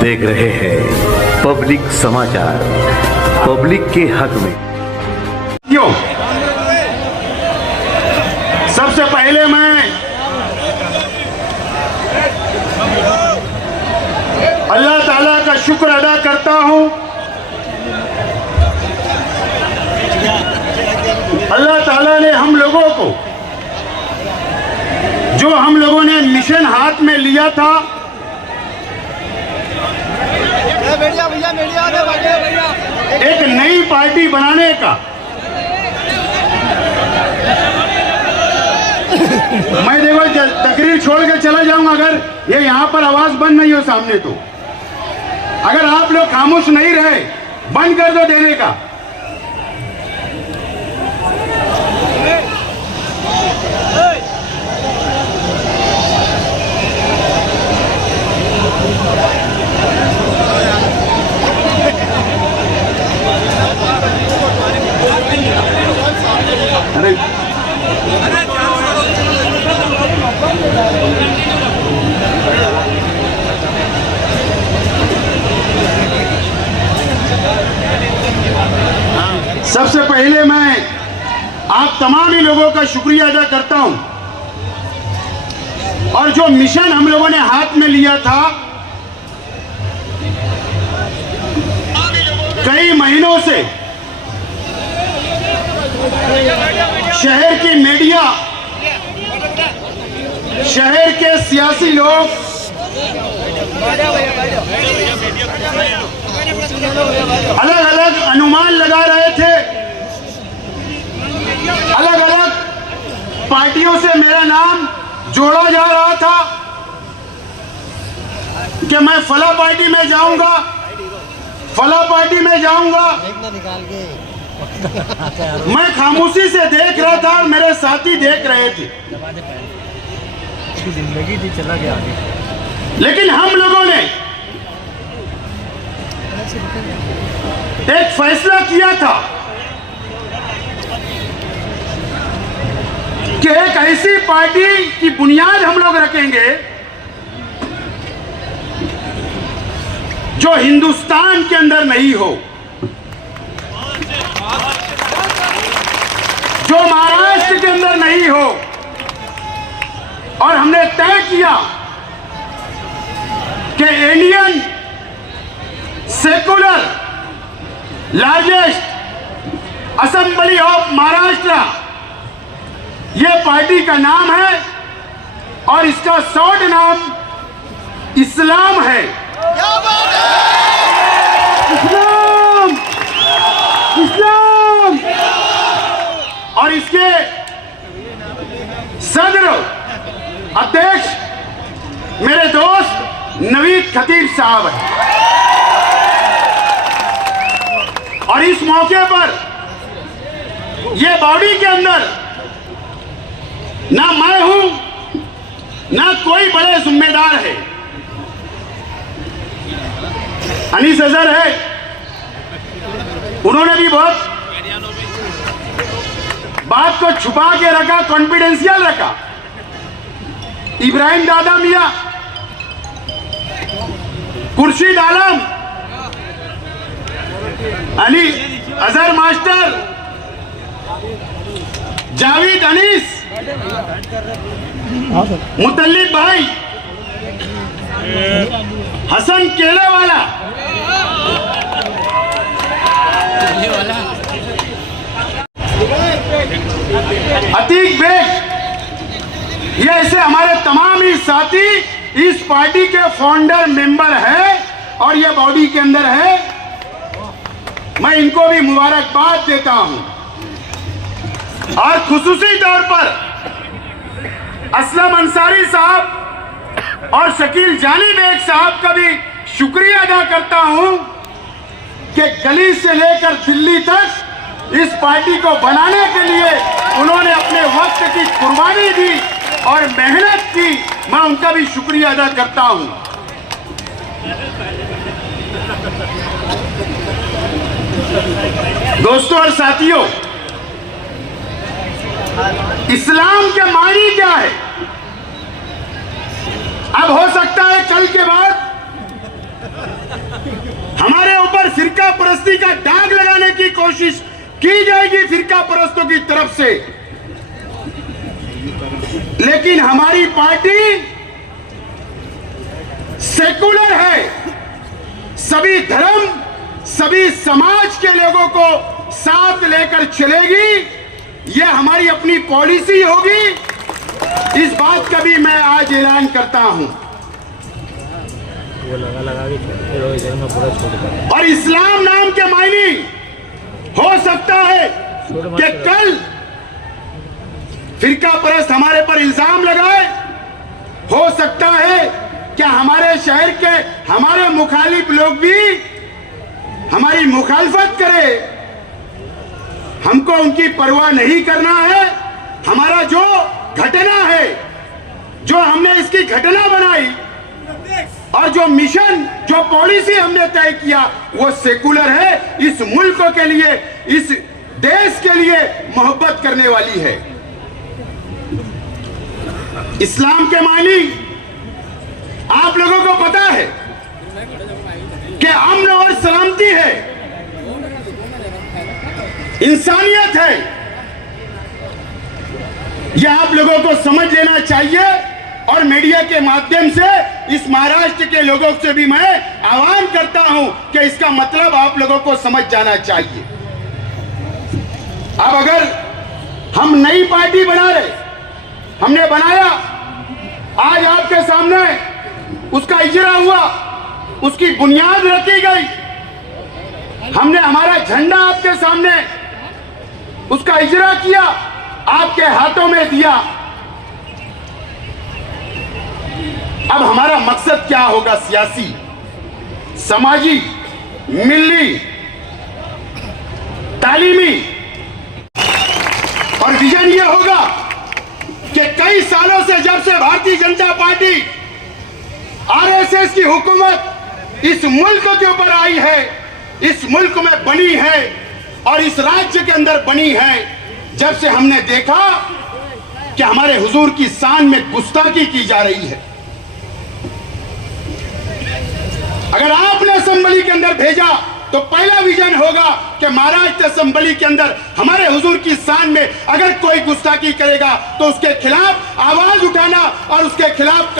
देख रहे हैं पब्लिक समाचार, पब्लिक के हक में। सबसे पहले मैं अल्लाह ताला का शुक्र अदा करता हूं। अल्लाह ताला ने हम लोगों को, जो हम लोगों ने मिशन हाथ में लिया था, एक नई पार्टी बनाने का, मैं देखो तकरीर छोड़ के चला जाऊंगा अगर ये यहां पर आवाज बंद नहीं हो सामने तो। अगर आप लोग खामोश नहीं रहे, बंद कर दो देने का। अरे सबसे पहले मैं आप तमाम ही लोगों का शुक्रिया अदा करता हूं। और जो मिशन हम लोगों ने हाथ में लिया था, कई महीनों से शहर की मीडिया, शहर के सियासी लोग अलग अलग अनुमान लगा रहे थे, अलग अलग पार्टियों से मेरा नाम जोड़ा जा रहा था कि मैं फला पार्टी में जाऊंगा, फला पार्टी में जाऊंगा। मैं खामोशी से देख रहा था और मेरे साथी देख रहे थे। जिंदगी थी, चला गया आगे। लेकिन हम लोगों ने एक फैसला किया था कि एक ऐसी पार्टी की बुनियाद हम लोग रखेंगे जो हिंदुस्तान के अंदर नहीं हो, जो महाराष्ट्र के अंदर नहीं हो। और हमने तय किया कि Indian secular largest assembly of Maharashtra, यह पार्टी का नाम है और इसका शॉर्ट नाम इस्लाम है। इस्लाम, इस्लाम। और इसके सदर अध्यक्ष मेरे दोस्त नवीद खतीब साहब हैं। और इस मौके पर यह बॉडी के अंदर ना मैं हूं, ना कोई बड़े जिम्मेदार है। अनीस अजहर है, उन्होंने भी बहुत बात को छुपा के रखा, कॉन्फिडेंशियल रखा। इब्राहिम दादा मियां, खुर्शीद आलम, अली अजहर मास्टर, जावेद अनीस, मुतल्लिब भाई, हसन केलेवाला, अतीक बेग, ये ऐसे हमारे तमाम ही साथी इस पार्टी के फाउंडर मेंबर हैं और ये बॉडी के अंदर है। मैं इनको भी मुबारकबाद देता हूं। और खुसूसी तौर पर असलम अंसारी साहब और शकील जानी बेग साहब का भी शुक्रिया अदा करता हूं कि गली से लेकर दिल्ली तक इस पार्टी को बनाने के लिए उन्होंने अपने वक्त की कुर्बानी दी और मेहनत की। मैं उनका भी शुक्रिया अदा करता हूं। दोस्तों और साथियों, इस्लाम के मानी क्या है? अब हो सकता है कल के बाद फिरका परस्ती का दाग लगाने की कोशिश की जाएगी फिरका परस्तों की तरफ से, लेकिन हमारी पार्टी सेकुलर है। सभी धर्म, सभी समाज के लोगों को साथ लेकर चलेगी। यह हमारी अपनी पॉलिसी होगी। इस बात का भी मैं आज ऐलान करता हूं। वो लगा के फिर इधर में पूरा छोड़ देता। और इस्लाम नाम के मायने हो सकता है कि कल फिरका परस्त हमारे पर इल्जाम लगाए। हो सकता है कि हमारे शहर के हमारे मुखालिफ लोग भी हमारी मुखालफत करे। हमको उनकी परवाह नहीं करना है। हमारा जो घटना है, जो हमने इसकी घटना बनाई और जो मिशन, जो पॉलिसी हमने तय किया, वो सेकुलर है। इस मुल्क के लिए, इस देश के लिए मोहब्बत करने वाली है। इस्लाम के मानी आप लोगों को पता है कि अमन और सलामती है, इंसानियत है। यह आप लोगों को समझ लेना चाहिए। और मीडिया के माध्यम से इस महाराष्ट्र के लोगों से भी मैं आह्वान करता हूं कि इसका मतलब आप लोगों को समझ जाना चाहिए। अब अगर हम नई पार्टी बना रहे, हमने बनाया, आज आपके सामने उसका इजरा हुआ, उसकी बुनियाद रखी गई। हमने हमारा झंडा आपके सामने उसका इजरा किया, आपके हाथों में दिया। अब हमारा मकसद क्या होगा? सियासी, समाजी, मिली, तालीमी, और विजन यह होगा कि कई सालों से, जब से भारतीय जनता पार्टी आरएसएस की हुकूमत इस मुल्क के ऊपर आई है, इस मुल्क में बनी है और इस राज्य के अंदर बनी है, जब से हमने देखा कि हमारे हुजूर की शान में गुस्ताखी की जा रही है। अगर आपने असेंबली के अंदर भेजा तो पहला विजन होगा कि महाराष्ट्र असेंबली के अंदर हमारे हुजूर की शान में अगर कोई गुस्ताखी करेगा तो उसके खिलाफ आवाज उठाना और उसके खिलाफ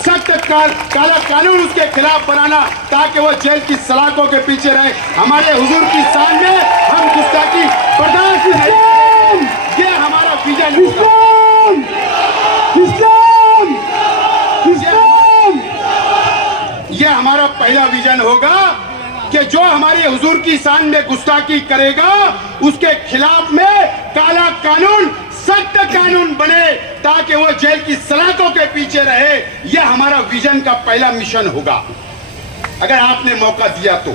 सख्त काला कानून उसके खिलाफ बनाना, ताकि वो जेल की सलाखों के पीछे रहे। हमारे हुजूर की शान में हम गुस्ताखी बर्दाश्त नहीं। ये हमारा विजन होगा। यह हमारा पहला विजन होगा कि जो हमारे हुजूर की शान में गुस्ताखी करेगा उसके खिलाफ में काला कानून, सख्त कानून बने, ताकि वो जेल की सलाखों के पीछे रहे। यह हमारा विजन का पहला मिशन होगा, अगर आपने मौका दिया तो।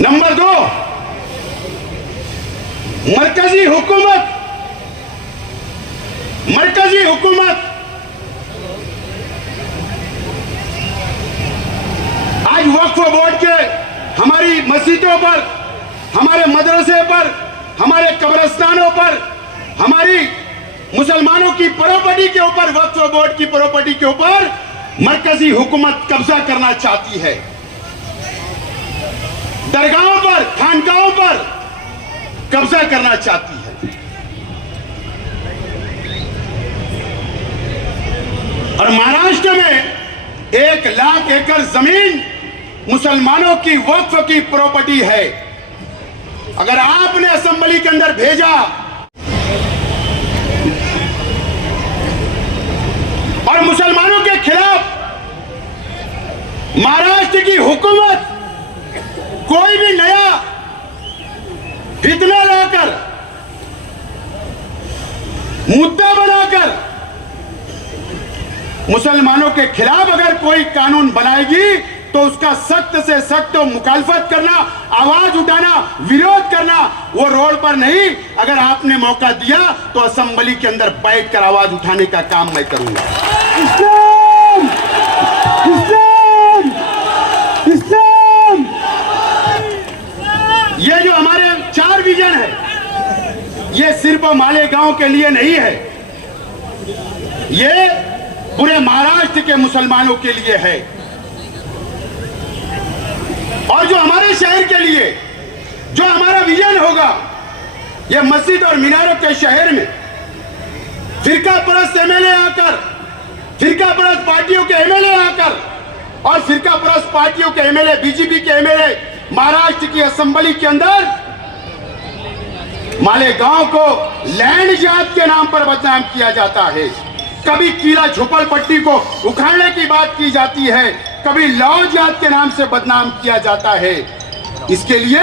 नंबर 2, मरकजी हुकूमत आज वक्फ बोर्ड के हमारी मस्जिदों पर, हमारे मदरसे पर, हमारे कब्रिस्तानों पर, हमारी मुसलमानों की प्रॉपर्टी के ऊपर, वक्फ बोर्ड की प्रॉपर्टी के ऊपर मरकजी हुकूमत कब्जा करना चाहती है। दरगाहों पर, खानकाहों पर कब्जा करना चाहती है। और महाराष्ट्र में 1 लाख एकड़ जमीन मुसलमानों की वक्फ की प्रॉपर्टी है। अगर आपने असेंबली के अंदर भेजा और मुसलमानों के खिलाफ महाराष्ट्र की हुकूमत कोई भी नया फितना लाकर, मुद्दा बनाकर मुसलमानों के खिलाफ अगर कोई कानून बनाएगी तो उसका सख्त से सख्त मुखालफत करना, आवाज उठाना, विरोध करना, वो रोड पर नहीं। अगर आपने मौका दिया तो असेंबली के अंदर बैठकर आवाज उठाने का काम मैं करूंगा। इस्लाम, इस्लाम, इस्लाम। ये जो हमारे 4 विजन है, ये सिर्फ मालेगांव के लिए नहीं है, ये पूरे महाराष्ट्र के मुसलमानों के लिए है। और जो हमारे शहर के लिए जो हमारा विजन होगा, ये मस्जिद और मीनारों के शहर में फिरका परस्त एमएलए आकर, फिरका परस्त पार्टियों के एमएलए आकर और फिरका परस्त पार्टियों के एमएलए, बीजेपी के एमएलए महाराष्ट्र की असेंबली के अंदर मालेगांव को लैंड जात के नाम पर बदनाम किया जाता है। कभी किला झोपड़पट्टी को उखाड़ने की बात की जाती है, कभी लौ जात के नाम से बदनाम किया जाता है। इसके लिए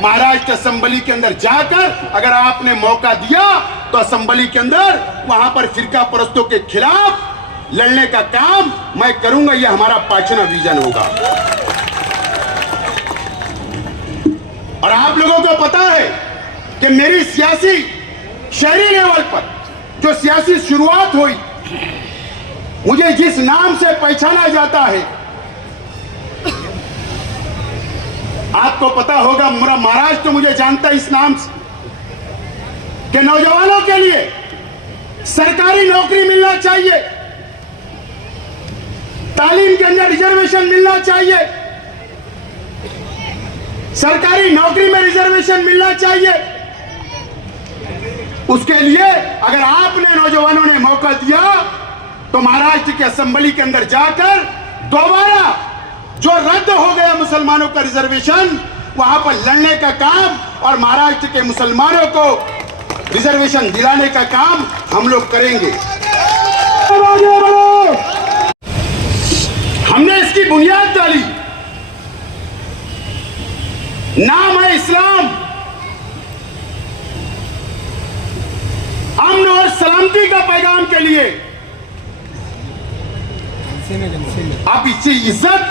महाराष्ट्र असेंबली के अंदर जाकर अगर आपने मौका दिया तो असेंबली के अंदर वहां पर फिरका परस्तों के खिलाफ लड़ने का काम मैं करूंगा। यह हमारा पाचना विजन होगा। और आप लोगों को पता है कि मेरी सियासी शहरी लेवल पर जो सियासी शुरुआत हुई, मुझे जिस नाम से पहचाना जाता है, आपको पता होगा, मेरा महाराष्ट्र मुझे जानता है इस नाम से कि नौजवानों के लिए सरकारी नौकरी मिलना चाहिए, तालीम के अंदर रिजर्वेशन मिलना चाहिए, सरकारी नौकरी में रिजर्वेशन मिलना चाहिए। उसके लिए अगर आपने नौजवानों ने मौका दिया तो महाराष्ट्र की असेंबली के अंदर जाकर दोबारा जो रद्द हो गया मुसलमानों का रिजर्वेशन, वहां पर लड़ने का काम और महाराष्ट्र के मुसलमानों को रिजर्वेशन दिलाने का काम हम लोग करेंगे। हमने इसकी बुनियाद डाली, नाम है इस्लाम। अमन और सलामती का पैगाम के लिए आप इसकी इज्जत,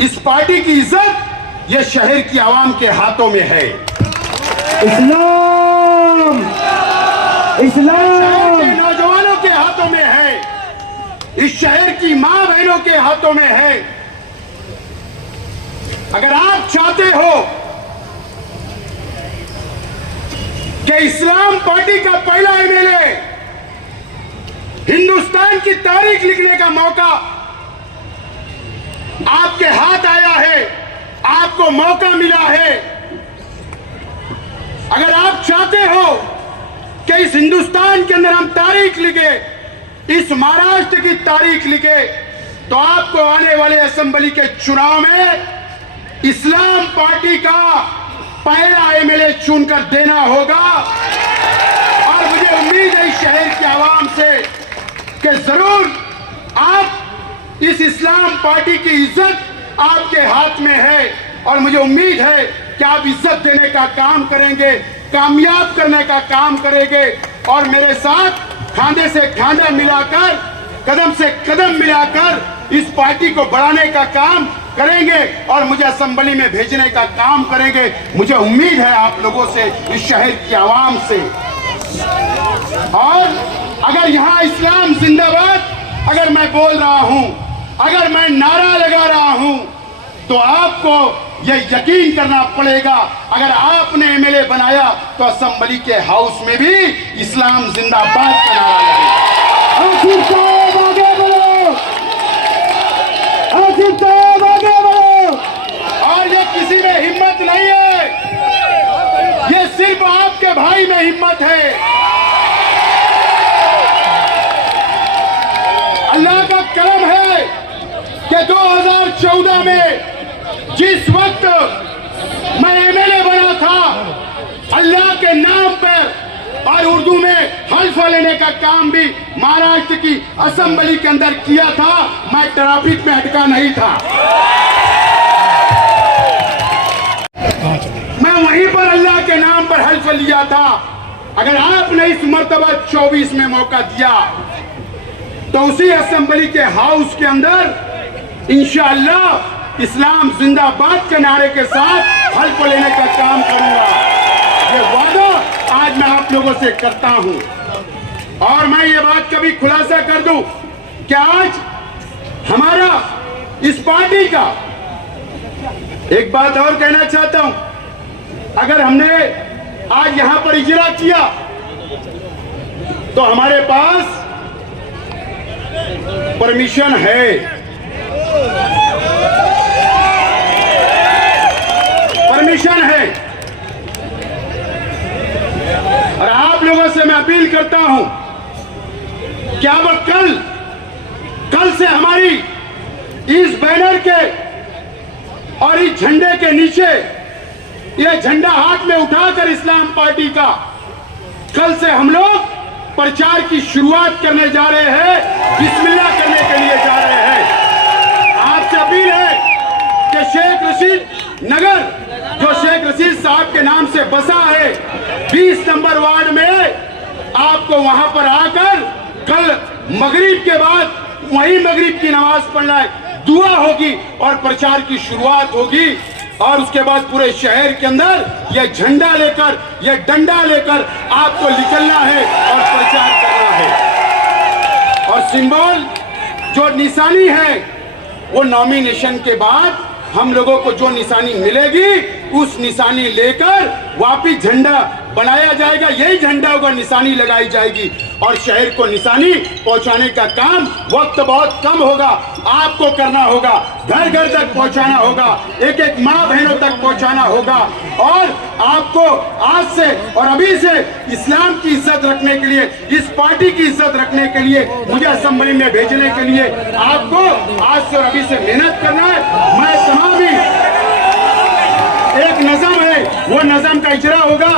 इस पार्टी की इज्जत यह शहर की आवाम के हाथों में है। इस्लाम, इस्लाम के नौजवानों के हाथों में है, इस शहर की मां बहनों के हाथों में है। अगर आप चाहते हो कि इस्लाम पार्टी का पहला एमएलए हिंदुस्तान की तारीख लिखने का मौका आपके हाथ आया है, आपको मौका मिला है, अगर आप चाहते हो कि इस हिंदुस्तान के अंदर हम तारीख लिखे, इस महाराष्ट्र की तारीख लिखे, तो आपको आने वाले असेंबली के चुनाव में इस्लाम पार्टी का पहला एमएलए चुनकर देना होगा। और मुझे उम्मीद है इस शहर के आवाम से कि जरूर आप इस इस्लाम पार्टी की इज्जत आपके हाथ में है और मुझे उम्मीद है कि आप इज्जत देने का काम करेंगे, कामयाब करने का काम करेंगे और मेरे साथ खांधे से खांधा मिलाकर, कदम से कदम मिलाकर इस पार्टी को बढ़ाने का काम करेंगे और मुझे असेंबली में भेजने का काम करेंगे। मुझे उम्मीद है आप लोगों से, इस शहर की आवाम से। और अगर यहाँ इस्लाम जिंदाबाद अगर मैं बोल रहा हूं, अगर मैं नारा लगा रहा हूं, तो आपको यह यकीन करना पड़ेगा, अगर आपने एमएलए बनाया तो असेंबली के हाउस में भी इस्लाम जिंदाबाद का नारा लगेगा। आसिफ साहब आगे बढ़ो, आसिफ साहब आगे बढ़ो। और ये किसी में हिम्मत नहीं है, ये सिर्फ आपके भाई में हिम्मत है। अल्लाह का करम है कि 2014 में जिस वक्त मैं एमएलए बना था, अल्लाह के नाम पर और उर्दू में हल्फा लेने का काम भी महाराष्ट्र की असेंबली के अंदर किया था। मैं ट्रैफिक में अटका नहीं था, मैं वहीं पर अल्लाह के नाम पर हल्फा लिया था। अगर आपने इस मर्तबा 24 में मौका दिया तो उसी असेंबली के हाउस के अंदर इंशाअल्लाह इस्लाम जिंदाबाद के नारे के साथ हल्फ लेने का काम करूंगा। ये वादा आज मैं आप लोगों से करता हूं। और मैं ये बात कभी खुलासा कर दूं कि आज हमारा इस पार्टी का, एक बात और कहना चाहता हूं, अगर हमने आज यहां पर इजरा किया तो हमारे पास परमिशन है। मिशन है। और आप लोगों से मैं अपील करता हूं कि अब कल से हमारी इस बैनर के और इस झंडे के नीचे, ये झंडा हाथ में उठाकर इस्लाम पार्टी का कल से हम लोग प्रचार की शुरुआत करने जा रहे हैं, बिस्मिल्लाह करने के लिए जा रहे हैं। आपसे अपील है कि शेख रशीद नगर, जो शेख रशीद साहब के नाम से बसा है, 20 नंबर वार्ड में, आपको वहां पर आकर कल मगरिब के बाद वही मगरिब की नमाज पढ़ना है, दुआ होगी और प्रचार की शुरुआत होगी। और उसके बाद पूरे शहर के अंदर यह झंडा लेकर, यह डंडा लेकर आपको निकलना है और प्रचार करना है। और सिंबल जो निशानी है, वो नॉमिनेशन के बाद हम लोगों को जो निशानी मिलेगी, उस निशानी लेकर वापिस झंडा बनाया जाएगा, यही झंडा होगा, निशानी लगाई जाएगी और शहर को निशानी पहुंचाने का काम वक्त बहुत कम होगा, आपको करना होगा, घर घर तक पहुंचाना होगा, एक एक माँ बहनों तक पहुंचाना होगा। और आपको आज से और अभी से इस्लाम की इज्जत रखने के लिए, इस पार्टी की इज्जत रखने के लिए, मुझे असेंबली में भेजने के लिए आपको आज से और अभी से मेहनत करना है। मैं तमाम एक नज़म है, वो नज़म का इजरा होगा।